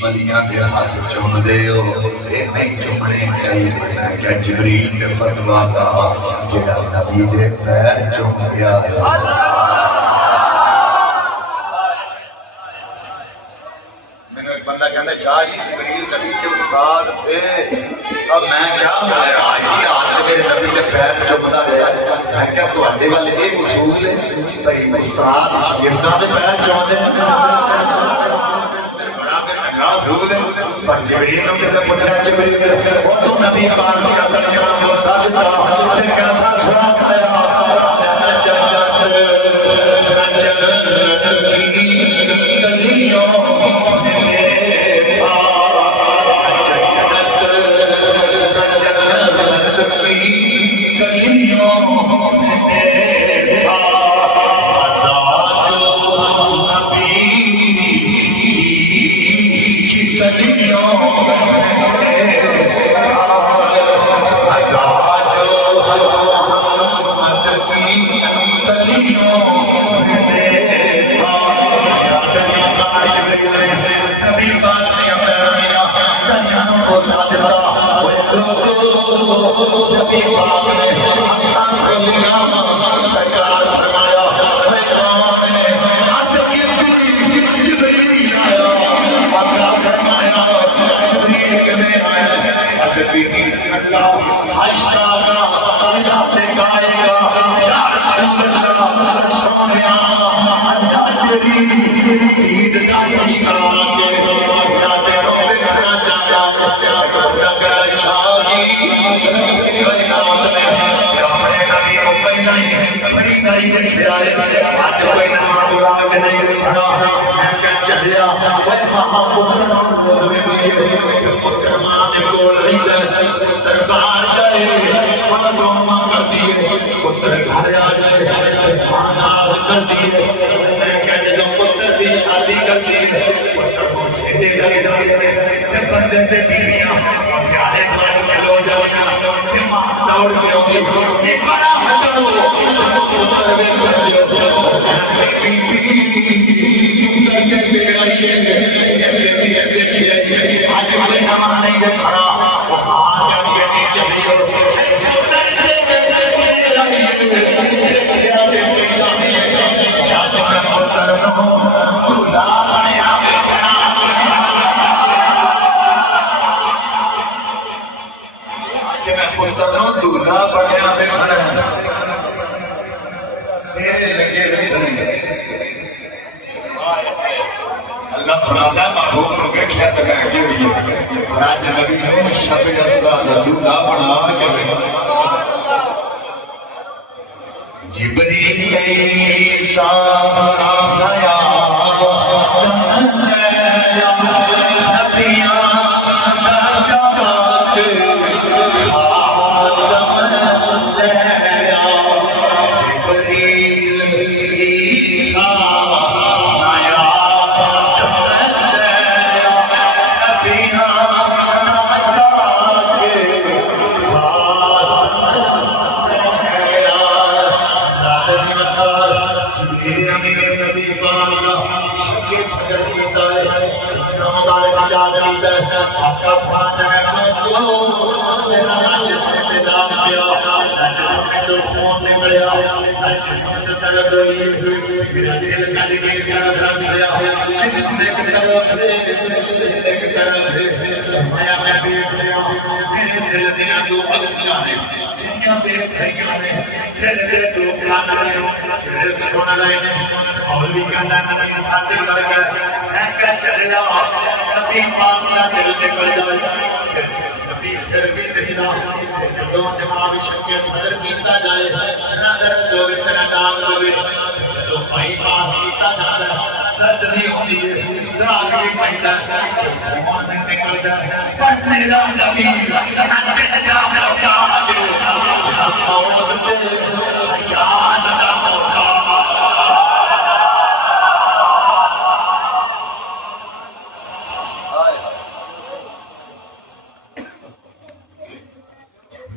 बलियां दे हाथ चुमदे हो नहीं चुमने चाहिए। मैं क्या जबरील के फतवा दा जेड़ा नबी दे पैर चुम गया। मैंने एक बंदा कहता शाह जी जबरील नबी के उस्ताद थे। अब मैं क्या मेरे नबी के पैर चुमदा गया। मैं क्या तुहाडे वाल ये उसूल है भाई उस्ताद शागिर्दां दे पैर चुमदे पर जबरील ने जब पूछा जबरील वो तो नबी पाक की कलियां को सजदा ते कैसा सुराग आया जन्नत की कलियों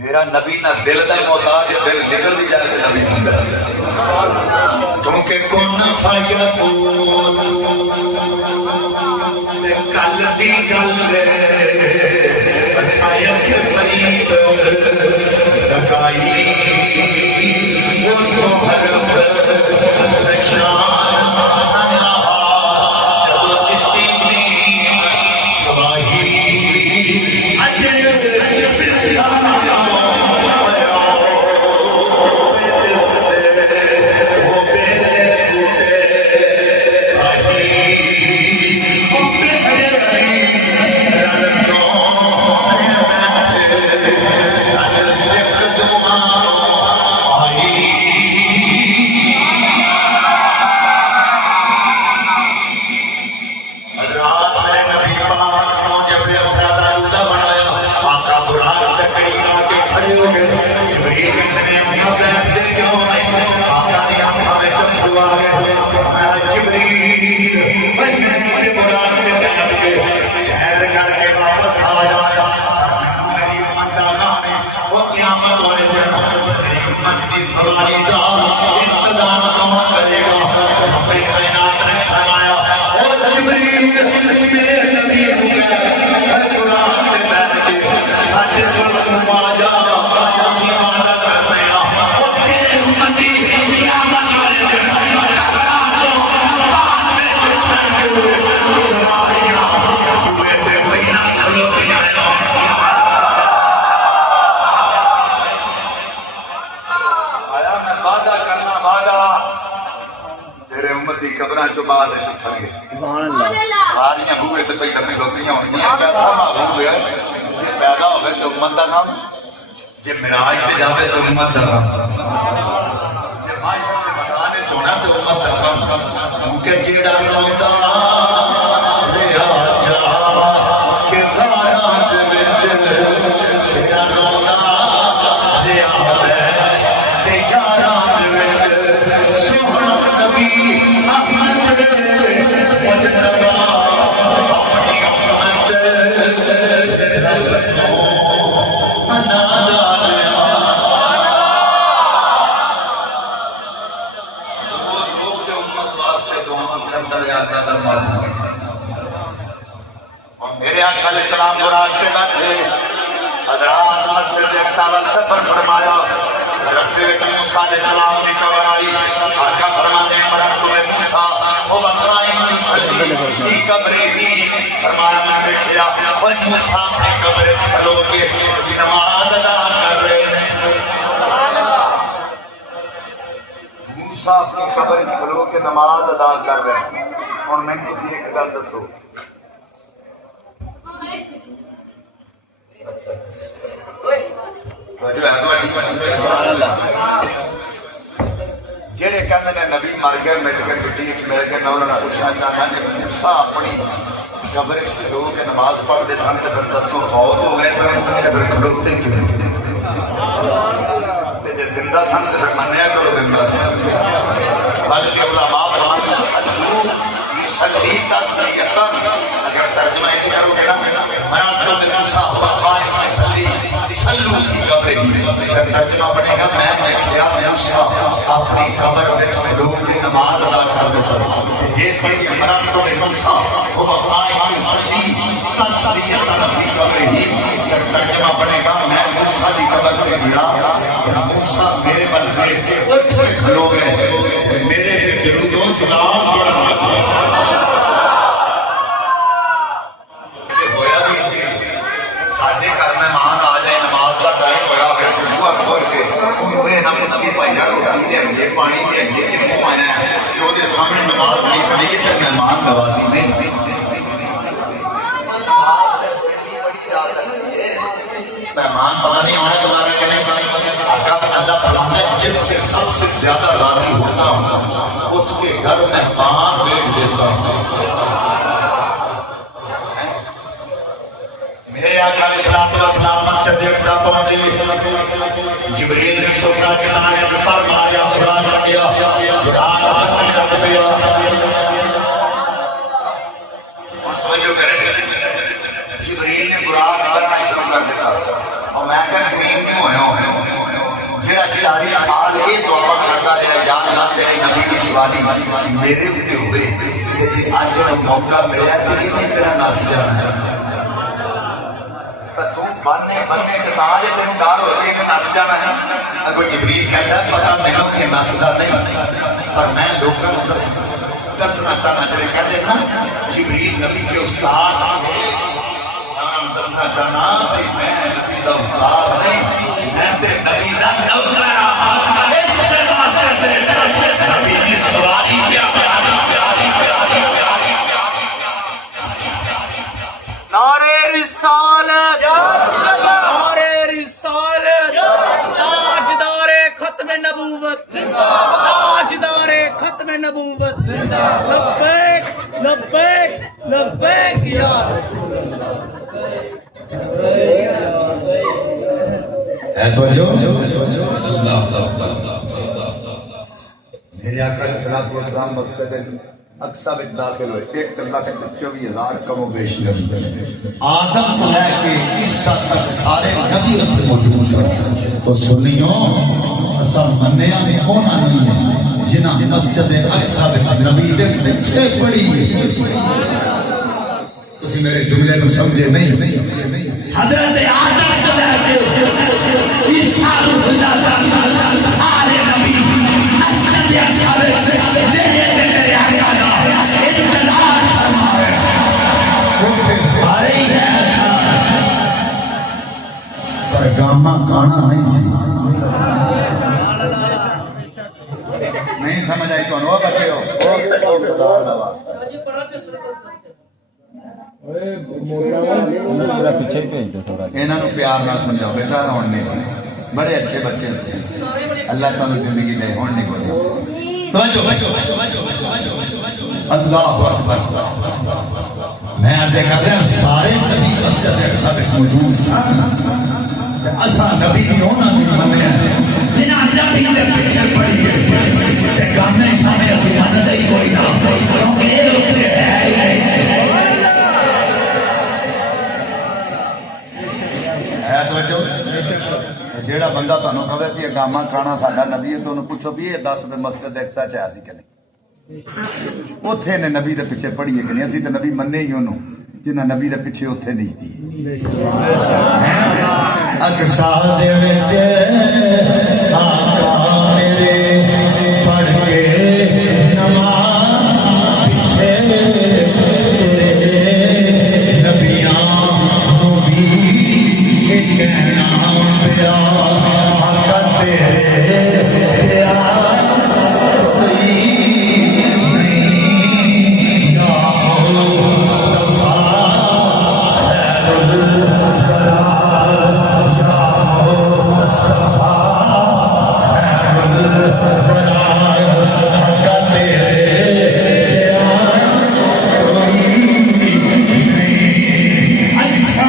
मेरा नबी ना दिल का मोहताज दिल निकल भी जाए के कुन फयकून कल दी गल शायद फरीद लगाई वो तो हरफ सवारी का इंतजाम कौन करेगा? अपने कायनात ने फरमाया ओ जिब्रील मेरे नबी कुरान में बैठ के साथे पर सुमा जा असि वादा करने ओ तेरे उम्मती क़यामत वाले दिन कब्र चो बाद में छड़ के सवारियां हुए ते बिना खलो के कबरां चो बाद उठणगे सारियां बूहे ते पहले खलोतियां होणगियां पैसा महबूब है जे पैदा होवे तो उम्मत दा नाम जे मिराज ते जावे तो उम्मत दा नाम जे माशर दे मकाने चोना तो उम्मत दा नाम क्योंकि जेड़ा रोंदा रे आजा के गारात विच जेड़ा रोंदा रे आवे के गारात विच सोहना नबी मेरे आका अलैहिस्सलाम बुराक पे बैठे हजरात मस्जिद एक साल सफर फरमाया रस्ते में मूसा अलैहिस्सलाम की कब्र आई आका फरमाते हैं मरा तुम्हें मूसा ओ बकराइन की कब्र भी फरमाया मैं देखा और मूसा अपनी कब्र खड़ो के नमाज अदा कर रहे हैं मूसा अपनी कब्र खड़ो के नमाज अदा कर रहे हैं और मैं तुझे एक गल दसो जेड़े कहते ने नबी मर गए मिट के छुट्टी मिल गए मैं उन्होंने पूछना चाहना जे मूसा अपनी कब्र खड़ो के नमाज पढ़ते सन तो फिर दसो फौत हो गए सन फिर खड़ोते क्यों जे जिंदा सन तो फिर मन्या करो जिंदा सन बल्कि उलमा फरमाते सल्ली तस्लीयतन अगर तर्जुमा ये करोगे ना मरातब मूसा फकाए सल्ली सल्लू की कब्र फिर तर्जुमा बनेगा मैं क्या मूसा अपनी कब्र में खड़ो के नमाज अदा करते सन ये पढ़ी मरातब मूसा फकाए सल्ली तस्लीयतन की कब्र ही फिर तर्जुमा बनेगा मैं मूसा की कब्र पे गया मूसा मेरे बल पे उठ खड़ो गए मेरे दिलों सलाम पानी देंगे कितों आया है सामने नमाज नहीं पढ़ी तो मेहमान नवाजी नहीं मेहमान पता नहीं होना तुम्हारा कि नहीं जिससे सबसे ज्यादा राजी होता हूँ उसके घर मेहमान बैठ देता हूँ मेरे आका अलैहिस्सलाम मस्जिद अक़सा पहुंचे जिब्रील ने सुफरा चढ़ाने पर मारिया सुरा लग गया कुरान पढ़ने लग गया जिब्रील ने बुराक करना शुरू कर दिया और मैं क्या करीम क्यों होया जेड़ा 40 साल ये तौबा करता रहा या अल्लाह तेरे नबी की सवारी मेरे उत्ते होवे कि जे अज मौका मिलिया तो इन्हें किहड़ा नस जाना है। तू बन्ने बन्ने कि तेन डर हो नस जाना है। अगो जबरील कहता पता मैनू कि नसदा नहीं, पर मैं लोगों को दसना चाहना जो कहते ना जबरील नबी के उस्ताद दसना चाहना भाई मैं नबी का उस्ताद नहीं, मैं ते नबी का नौकर नबी की सवारी क्या नारे रिसालत, नारे रिसालत, ताजदारे खत्म नबूवत, ताजदारे खत्म नबूवत, लब्बैक लब्बैक लब्बैक या रसूल है तो जो मेरे आका सलात व सलाम मस्जिद अक्सा में दाखिल हुए 1,24,000 कमो बेश नबी आदम तो लेके ईसा तक सारे नबी उत्थे मौजूद सन। तो सुनियो असा मन्निया ने होना नहीं है जिन्हां मस्जिद अक्सा में नबी दे पीछे पड़ी। तुसी मेरे जुमले को समझे नहीं। हजरत आदम तो लेके ईसा रुहुल्लाह तक सारे नबी मस्जिद अक्सा में मेरे तेरे आका दा इंतजार फरमाए सारे ही है। पर गामा गाना नहीं सी नहीं समझ आई तो वो बच्चे हो पीछे भेज दो थोड़ा। इन्हों प्यार ना समझाओ बेटा रोन नहीं बोले, बड़े अच्छे बच्चे अल्लाह तुम जिंदगी दे होन नहीं बोले। अल्लाह मैं अर्ज कर रहा सारे नबी मस्जिद अक्सा विच मौजूद सन। असा नबी होना नहीं मन्निया जिन्हां नबी दे पीछे पड़ी है ते गाने शाने असी मनदे ही कोई ना क्योंकि ये उत्ते है जेड़ा बंदा तुहानू कहे भी गामा खाना साडा नबी है तो उन्हें पूछो भी ये दस में मस्जिद अक्सा च आया सी कि नहीं, उत्थे ने नबी दे पिछे पढ़ी है कि नहीं। असीं तो नबी मन्ने ही उन्होंने जिन्हें नबी दे पिछे उत्थे नहीं थी। अक्सा दे विच आका मेरे पढ़ के नमाज़ पिछे तेरे नबियां नू भी कहना पिया आका तेरे जिया कोई नहीं या मुस्तफा खैरुल वरा या मुस्तफा खैरुल वरा आका तेरे जिया कोई नहीं। अच्छा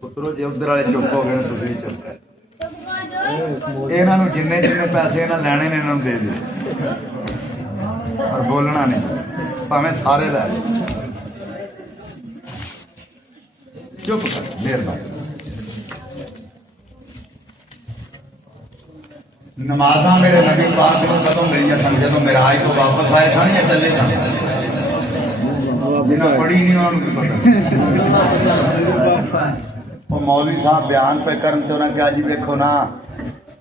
पुत्रो जे उधर वाले चुप हो गए तुम भी चुप। इन्हों जिन्ने जिन्ने पैसे इन्हें लैने ने इन्हों दे दे पर बोलना नहीं भावें सारे लै चुप कर मेहरबानी। नमाजा मेरे नबी पाक को कदों मिलिया सन जो मेरा आज तो वापस आए सन या चले सन जिन्हें पढ़ी नहीं उन्होंने पता। वो मौलवी साहब बयान पे करन ते उन्हें क्या जी देखो ना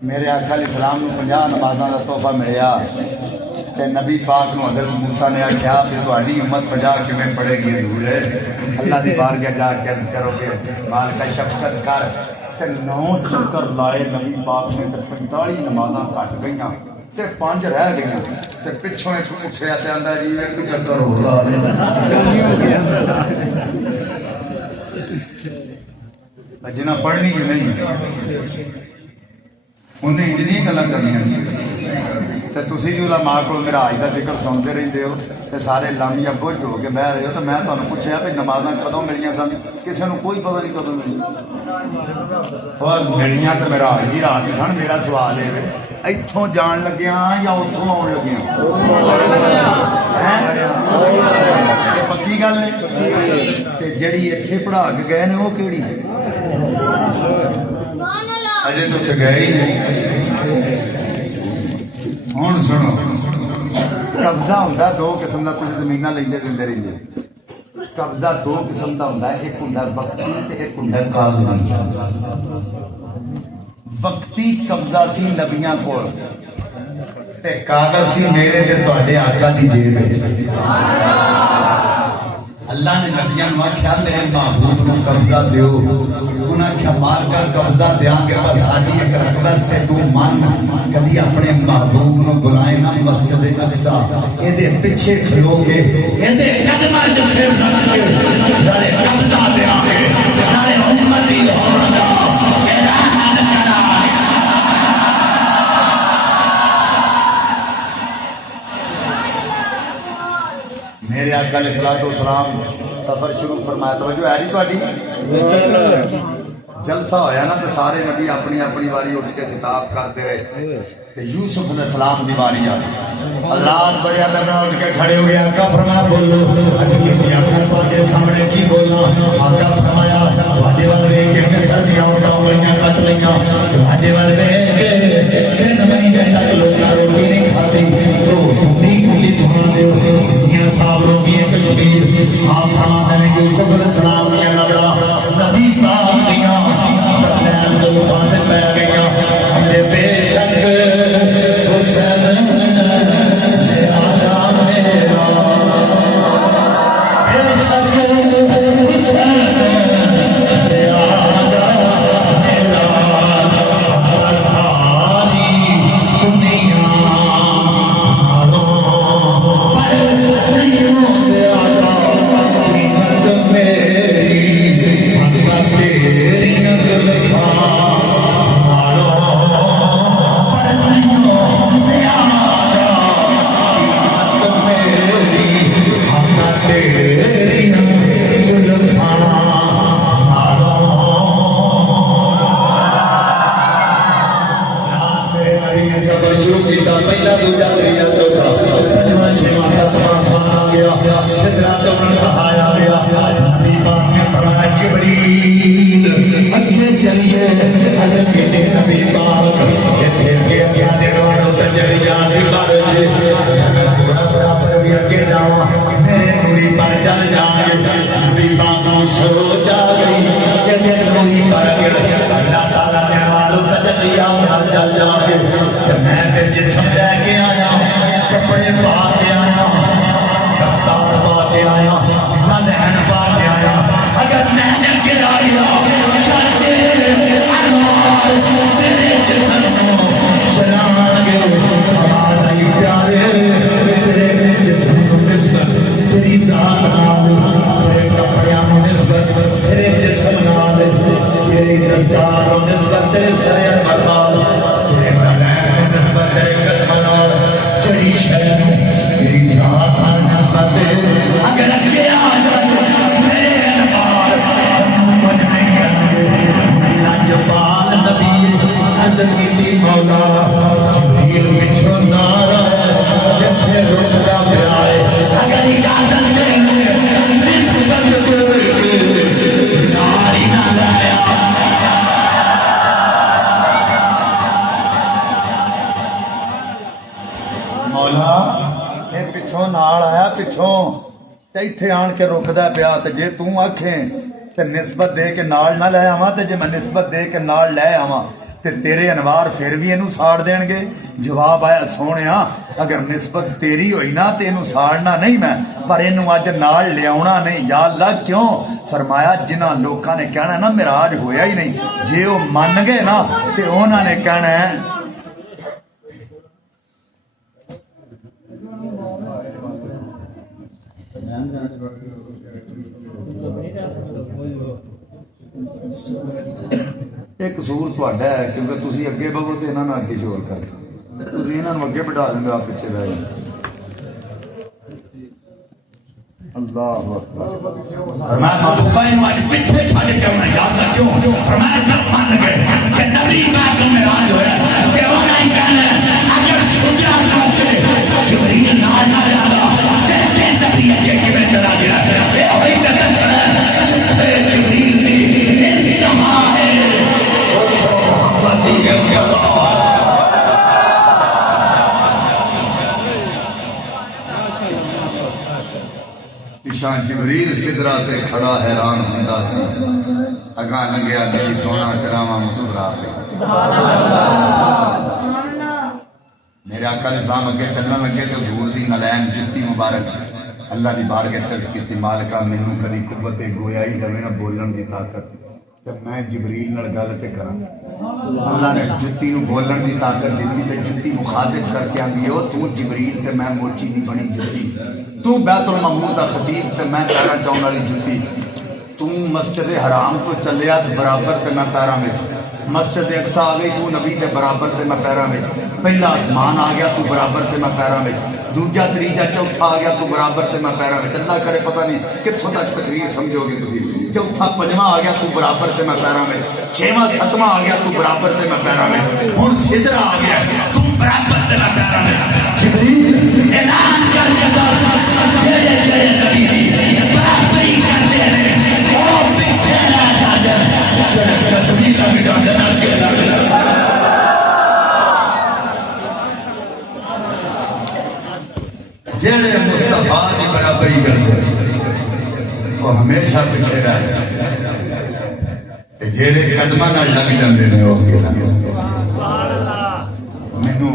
मेरे आका अलैहि सलाम नूं 50 नमाज़ां दा तोहफा मिलिया ते ते नबी पाक नूं हज़रत मूसा ने आख्या कि तुहाडी उम्मत 50 किवें पढ़ेगी हजूर अल्लाह दी बारगाह जाके अर्ज करोगे मालिका शफकत कर ते 9 चक्कर लाए नबी पाक ने ते 45 नमाज़ां घट गईयां ते 5 रह गईयां ते पिछों एक पूछया ते आंदा जी एक चक्कर होर ला दे जिन्हें पढ़नी कि नहीं उन्हें इंज दी गल्लां करनियां तो तुसी भी उलमा को मेरा आज का जिक्र सुनते रहते हो तो सारे लामिया बुझ हो के बह रहे हो तो मैं तुहानू पूछया भी नमाज़ां कदों मिलियां सन किसी को कोई पता नहीं कदों मिली मिलियां तो मेरा आज ही रात सन मेरा सवाल है इत्थों जान लग्या या उत्थों आउण लग्या पक्की गल है ते जिहड़ी इत्थे पढ़ा के गए ने वो किहड़ी सी अजे तो उत्थे गए ही नहीं हुण सुनो कब्जा हुंदा दो किस्म दा तुसीं ज़मीनां लैंदे दिंदे रहिंदे कब्जा दो किस्म दा हुंदा एक हुंदा वक्ती ते एक हुंदा कागज़ी वक्ती कब्जा सी नबियां कोल ते कागज़ सी मेरे ते तुहाडे आका दी जेब विच अल्लाह ने नबियां नूं आख्या मेरे महबूब नूं कब्जा दिओ उन्हें आख्या मार कर कब्जा देंगे पर साडी एक रिक्वेस्ट है तू मन कदी अपने महबूब नूं बुलाए ना मस्जिद अक्सा एदे पिछे खलो के एदे कदमां च सिर रख के नाले कब्जा देंगे नाले उम्मती होना ऐलान करा मेरे आका अलैहिस्सलातु वस्सलाम सफर शुरू फरमाया तवज्जो है जी तुहाडी जलसा होया ना तो सारे नबी अपनी अपनी वारी उठ के खिताब करते रहे ते यूसुफ अलैहिस्सलाम दी वारी आ हज़रात बड़े अदब नाल उठ के खड़े हो गए आका फरमाया बोलो अज की आका तुहाडे सामने की बोलना आका फरमाया तुहाडे वाल वेख के मिस्र दी औरतां उंगलियां कट लईयां तुहाडे वाल वेख के 3 महीने तक लोकां रोटी नहीं खाधी तो सुनी खुली सुना दे दुनिया साबरों की एक कश्मीर आप फरमाते हैं यूसुफ अलैहिस्सलाम दी नजर नबी पाक दियां सत्यान जुल्फां ते पै गईयां हमने बेशक हुसैन से आजा मेरा बेशक हुसैन से आजा मेरा सारी दुनिया पहला दूजा तीजा चौथा पंजवां छेवां सतवां आ गया सिदरा तो सहाया गया नबी पाक ने फरमाया जिब्रील अगे चलिए हज़रत के नबी पाक इत्थे अगे अगे देण वालों ते चली जान दी बारिश थोड़ा बराबर भी अगे जावां मेरे नूरी पर चल जाएंगे नबी पाक को सोच आ गई कि मेरे नूरी पर अल्लाह ताला देण वालों ते चली जान चल जाएंगे मैं ते जिस्म लेके आया कपड़े पा के आया दस्तार पा के आया लहन पा के आया अगर मैं अगे आ गया चलते तेरे जिस्म को चलाएंगे हमारा प्यारे तेरे जिस्म को निस्बत तेरी जात नाल तेरे कपड़ियां को निस्बत तेरे जिस्म नाल तेरी दस्तार को निस्बत तेरे शरीर नाल तेरे बदन को निस्बत तेरे कदम नाल चली शहर तेरी जात नाल निस्बत अगर अगे आ जाए मेरे अनवार मुझ में करने लाजवाब नबी हज़रत की मौला जिब्रील पिछों नारा जिथे रुकदा पिया है अगर इजाजत देंगे निस्बत नारी ना लाया मौला ये पिछों नाल आया पिछों ते इत्थे आन के रुकदा पिया ते जे तू आखे ते निस्बत दे के नाल ना ले आवां ते जे मैं निस्बत दे के नाल ले आवां ਤੇ ਤੇਰੇ ਅਨਵਾਰ ਫਿਰ ਵੀ ਇਹਨੂੰ ਸਾੜ ਦੇਣਗੇ। ਜਵਾਬ ਆਇਆ ਸੋਹਣਿਆ ਅਗਰ ਨਿਸਬਤ ਤੇਰੀ ਹੋਈ ਨਾ ਤੇ ਇਹਨੂੰ ਸਾੜਨਾ ਨਹੀਂ ਮੈਂ, ਪਰ ਇਹਨੂੰ ਅੱਜ ਨਾਲ ਲਿਆਉਣਾ ਨਹੀਂ। ਯਾ ਅੱਲਾ ਕਿਉਂ? ਫਰਮਾਇਆ ਜਿਨ੍ਹਾਂ ਲੋਕਾਂ ਨੇ ਕਹਿਣਾ ਨਾ ਮਿਰਾਜ ਹੋਇਆ ਹੀ ਨਹੀਂ, ਜੇ ਉਹ ਮੰਨ ਗਏ ਨਾ ਤੇ ਉਹਨਾਂ ਨੇ ਕਹਿਣਾ ਇਹ ਕਸੂਰ ਤੁਹਾਡਾ ਹੈ, ਕਿਉਂਕਿ ਤੁਸੀਂ ਅੱਗੇ ਵਧੋ ਤੇ ਇਹਨਾਂ ਨਾਲ ਅੱਗੇ ਜ਼ੋਰ ਕਰ, ਤੁਸੀਂ ਇਹਨਾਂ ਨੂੰ ਅੱਗੇ ਬਿਠਾ ਦਿੰਦੇ ਹੋ, ਆਪ ਪਿੱਛੇ ਬਹਿ ਜਾਂਦੇ। ਅੱਲਾਹੁ ਅਕਬਰ। फरमाया महबूबा इन्हों अज पिछे छड़ के उन्हें याद रखियो। फरमाया जब मन गए कि नबी मैं जो मेराज होया कि उन्हें ही कहना अगर सुजा करके जिब्रील नाल ना जाता ते नबी अगे किवें चला गया। ए वही ते दसना जिथे जिब्रील दी इंतहा है उठो मोहब्बत दी इंतहा। पिछा जिबरील सिदरा ते खड़ा हैरान हुंदा सी, अगा लंघिया नबी सोना करामा मुस्कुरा पे। मेरे आका इस्लाम अगे चलने लगे तो हजूर दी नलैन जुत्ती मुबारक अल्लाह दी बारगाह चर्च की मालिका मैनू कदी कुव्वत गोया ही दवे ना बोलन की ताकत ते मैं जिबरील नाल गल ते करां। अल्लाह ने जुत्ती नू बोलन की ताकत दी ते जुत्ती मुखातिब करके आंदी ओ तू जिबरील ते मैं मोची दी बनी जुत्ती, तू बैतुल मामूर दा खतीब ते मैं पैरां चाउण वाली जुत्ती, तू मस्जिद हराम तो चलिया ते बराबर ते मैं पैरां विच, मस्जिद अक्सा आ गई तू नबी ते बराबर ते मैं पैरां विच, पहला आसमान आ गया तू बराबर ते मैं पैरां विच, दूजा त्रीजा चौथा आ गया तू बराबर ते मैं पैरां विच। अल्लाह करे पता नहीं कित्थों तक तकरीर समझोगे तुसीं। चौथा पंजवां आ गया तू बराबर ते मैं पैरां विच, छेवां सतवां आ गया तू बराबर ते मैं पैरां विच, हुण सिदरा आ गया तू बराबर ते मैं पैरां विच। जिबरील ऐलान कर जदा जेड़े जेड़े नबी दी बराबरी करदे ने ओ पिछे रह जांदे जेड़े कतवी लग जांदे ने अगे लग जांदे। जेड़े मुस्तफा की बराबरी करते वो हमेशा पिछे रह जाते, जेड़े कदमां नाल लग जांदे ने वो अगे लग जांदे। मैनू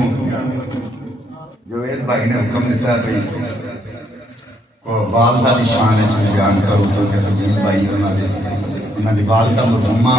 जवेद भाई ने हुक्म दिता भाई को वालदा की शान बयान करो तो हबीब भाई उन्होंने वालदा मुहम्मा